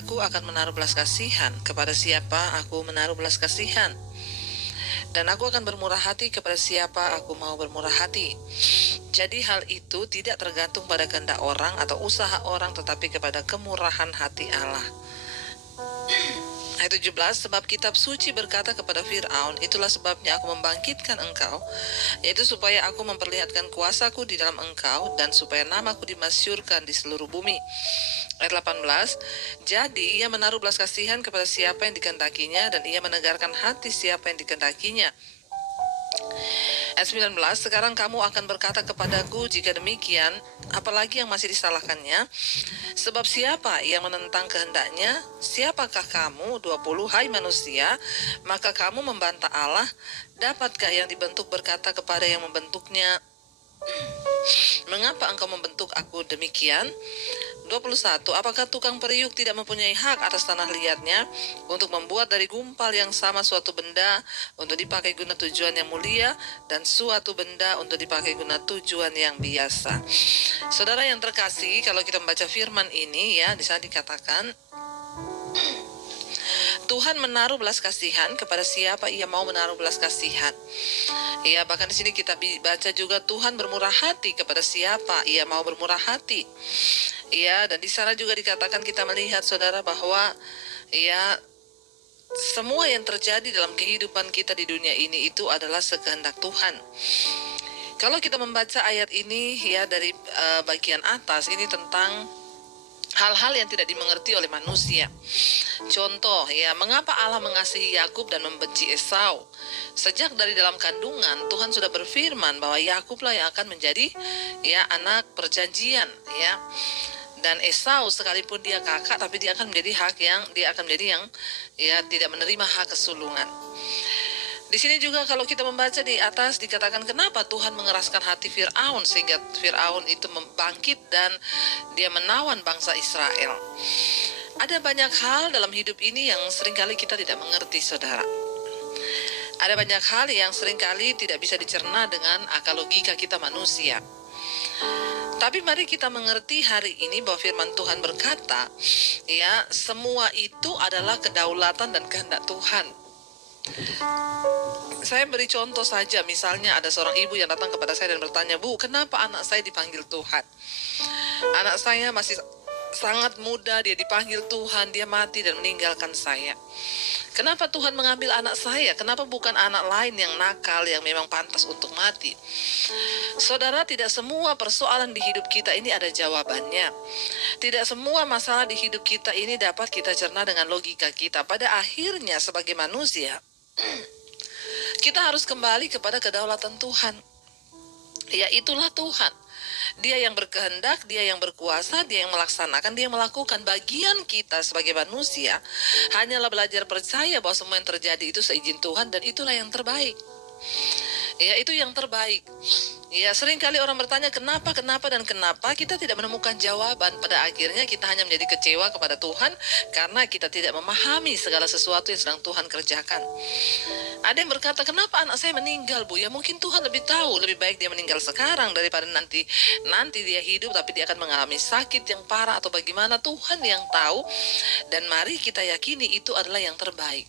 aku akan menaruh belas kasihan. Kepada siapa aku menaruh belas kasihan? Dan aku akan bermurah hati kepada siapa aku mau bermurah hati. Jadi hal itu tidak tergantung pada kehendak orang atau usaha orang, tetapi kepada kemurahan hati Allah. Ayat 17, sebab kitab suci berkata kepada Fir'aun, itulah sebabnya aku membangkitkan engkau, yaitu supaya aku memperlihatkan kuasaku di dalam engkau, dan supaya namaku dimasyurkan di seluruh bumi. Ayat 18, jadi ia menaruh belas kasihan kepada siapa yang dikehendakinya, dan ia menegarkan hati siapa yang dikehendakinya. Ayat 19, sekarang kamu akan berkata kepadaku, jika demikian, apalagi yang masih disalahkannya? Sebab siapa yang menentang kehendaknya? Siapakah kamu? 20, hai manusia, maka kamu membantah Allah. Dapatkah yang dibentuk berkata kepada yang membentuknya, mengapa engkau membentuk aku demikian? 21, apakah tukang periuk tidak mempunyai hak atas tanah liatnya untuk membuat dari gumpal yang sama suatu benda untuk dipakai guna tujuan yang mulia dan suatu benda untuk dipakai guna tujuan yang biasa? Saudara yang terkasih, kalau kita membaca firman ini ya, di sana dikatakan Tuhan menaruh belas kasihan kepada siapa ia mau menaruh belas kasihan. Ya, bahkan di sini kita baca juga Tuhan bermurah hati kepada siapa ia mau bermurah hati. Ya, dan di sana juga dikatakan kita melihat saudara bahwa ya semua yang terjadi dalam kehidupan kita di dunia ini itu adalah sekehendak Tuhan. Kalau kita membaca ayat ini ya dari bagian atas ini tentang hal-hal yang tidak dimengerti oleh manusia. Contoh ya, mengapa Allah mengasihi Yakub dan membenci Esau? Sejak dari dalam kandungan Tuhan sudah berfirman bahwa Yakublah yang akan menjadi ya anak perjanjian ya. Dan Esau sekalipun dia kakak, tapi dia akan menjadi yang ya tidak menerima hak kesulungan. Di sini juga kalau kita membaca di atas dikatakan kenapa Tuhan mengeraskan hati Fir'aun sehingga Fir'aun itu membangkit dan dia menawan bangsa Israel. Ada banyak hal dalam hidup ini yang seringkali kita tidak mengerti, saudara. Ada banyak hal yang seringkali tidak bisa dicerna dengan akal logika kita manusia. Tapi mari kita mengerti hari ini bahwa firman Tuhan berkata, ya, semua itu adalah kedaulatan dan kehendak Tuhan. Saya beri contoh saja, misalnya ada seorang ibu yang datang kepada saya dan bertanya, Bu, kenapa anak saya dipanggil Tuhan? Anak saya masih sangat muda, dia dipanggil Tuhan, dia mati dan meninggalkan saya. Kenapa Tuhan mengambil anak saya? Kenapa bukan anak lain yang nakal, yang memang pantas untuk mati? Saudara, tidak semua persoalan di hidup kita ini ada jawabannya. Tidak semua masalah di hidup kita ini dapat kita cerna dengan logika kita. Pada akhirnya sebagai manusia, kita harus kembali kepada kedaulatan Tuhan. Ya, itulah Tuhan. Dia yang berkehendak, dia yang berkuasa, dia yang melaksanakan, dia yang melakukan. Bagian kita sebagai manusia hanyalah belajar percaya bahwa semua yang terjadi itu seizin Tuhan dan itulah yang terbaik. Ya, itu yang terbaik. Ya, seringkali orang bertanya kenapa, kita tidak menemukan jawaban. Pada akhirnya kita hanya menjadi kecewa kepada Tuhan karena kita tidak memahami segala sesuatu yang sedang Tuhan kerjakan. Ada yang berkata, kenapa anak saya meninggal, Bu? Ya mungkin Tuhan lebih tahu, lebih baik dia meninggal sekarang daripada nanti dia hidup tapi dia akan mengalami sakit yang parah atau bagaimana. Tuhan yang tahu, dan mari kita yakini itu adalah yang terbaik.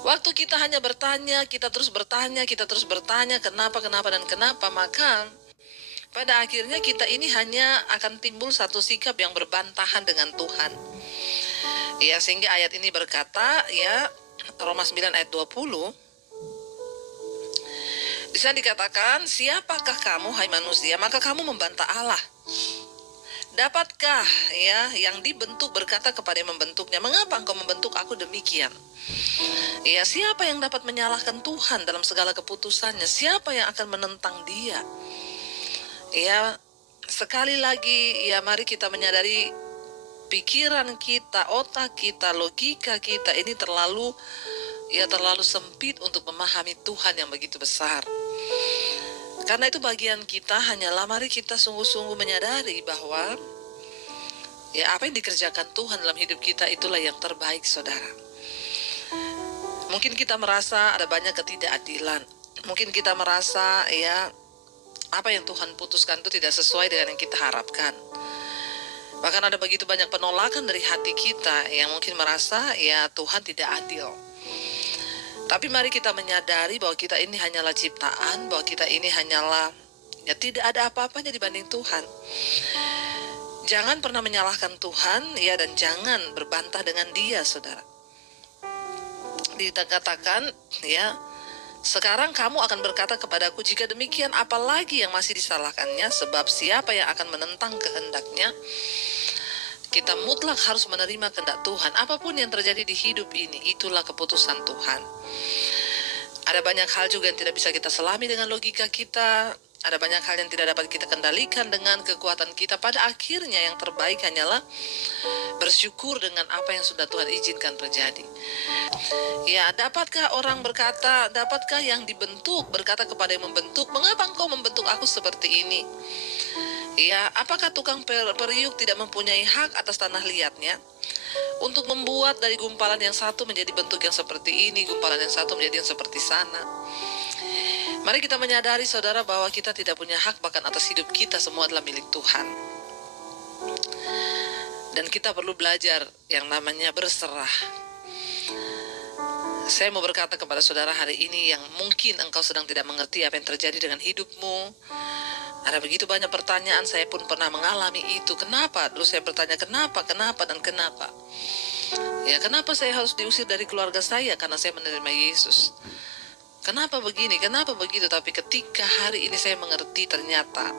Waktu kita hanya bertanya, kita terus bertanya, kenapa, maka pada akhirnya kita ini hanya akan timbul satu sikap yang berbantahan dengan Tuhan. Ya, sehingga ayat ini berkata, ya, Roma 9 ayat 20, di sana dikatakan, siapakah kamu, hai manusia, maka kamu membantah Allah. Dapatkah ya yang dibentuk berkata kepada yang membentuknya, mengapa engkau membentuk aku demikian? Ya, siapa yang dapat menyalahkan Tuhan dalam segala keputusannya? Siapa yang akan menentang dia? Ya, sekali lagi ya, mari kita menyadari pikiran kita, otak kita, logika kita ini terlalu sempit untuk memahami Tuhan yang begitu besar. Karena itu bagian kita hanyalah mari kita sungguh-sungguh menyadari bahwa ya apa yang dikerjakan Tuhan dalam hidup kita itulah yang terbaik, saudara. Mungkin kita merasa ada banyak ketidakadilan. Mungkin kita merasa ya apa yang Tuhan putuskan itu tidak sesuai dengan yang kita harapkan. Bahkan ada begitu banyak penolakan dari hati kita yang mungkin merasa ya Tuhan tidak adil. Tapi mari kita menyadari bahwa kita ini hanyalah ciptaan, bahwa kita ini hanyalah ya tidak ada apa-apanya dibanding Tuhan. Jangan pernah menyalahkan Tuhan ya, dan jangan berbantah dengan Dia, saudara. Dikatakan ya, sekarang kamu akan berkata kepadaku, jika demikian apalagi yang masih disalahkannya, sebab siapa yang akan menentang kehendaknya. Kita mutlak harus menerima kehendak Tuhan. Apapun yang terjadi di hidup ini, itulah keputusan Tuhan. Ada banyak hal juga yang tidak bisa kita selami dengan logika kita. Ada banyak hal yang tidak dapat kita kendalikan dengan kekuatan kita. Pada akhirnya yang terbaik hanyalah bersyukur dengan apa yang sudah Tuhan izinkan terjadi. Ya, dapatkah orang berkata, dapatkah yang dibentuk berkata kepada yang membentuk, mengapa engkau membentuk aku seperti ini? Ya, apakah tukang periuk tidak mempunyai hak atas tanah liatnya untuk membuat dari gumpalan yang satu menjadi bentuk yang seperti ini, gumpalan yang satu menjadi yang seperti sana? Mari kita menyadari, saudara, bahwa kita tidak punya hak bahkan atas hidup kita, semua adalah milik Tuhan. Dan kita perlu belajar yang namanya berserah. Saya mau berkata kepada saudara hari ini yang mungkin engkau sedang tidak mengerti apa yang terjadi dengan hidupmu. Ada begitu banyak pertanyaan, saya pun pernah mengalami itu. Kenapa? Terus saya bertanya kenapa, dan kenapa. Ya, kenapa saya harus diusir dari keluarga saya? Karena saya menerima Yesus. Kenapa begini, kenapa begitu? Tapi ketika hari ini saya mengerti, ternyata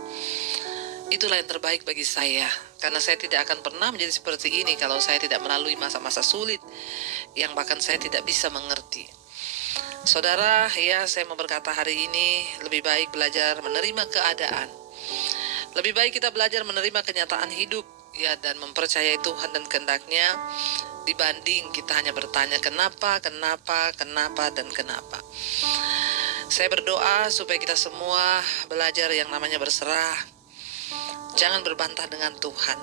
itulah yang terbaik bagi saya. Karena saya tidak akan pernah menjadi seperti ini kalau saya tidak melalui masa-masa sulit yang bahkan saya tidak bisa mengerti. Saudara, ya, saya mau berkata hari ini lebih baik belajar menerima keadaan. Lebih baik kita belajar menerima kenyataan hidup ya, dan mempercayai Tuhan dan kehendaknya, dibanding kita hanya bertanya kenapa. Saya berdoa supaya kita semua belajar yang namanya berserah. Jangan berbantah dengan Tuhan,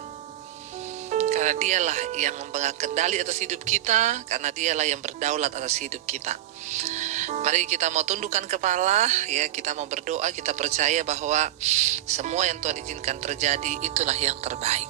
karena Dialah yang memegang kendali atas hidup kita, karena Dialah yang berdaulat atas hidup kita. Mari kita mau tundukkan kepala, ya, kita mau berdoa, kita percaya bahwa semua yang Tuhan izinkan terjadi itulah yang terbaik.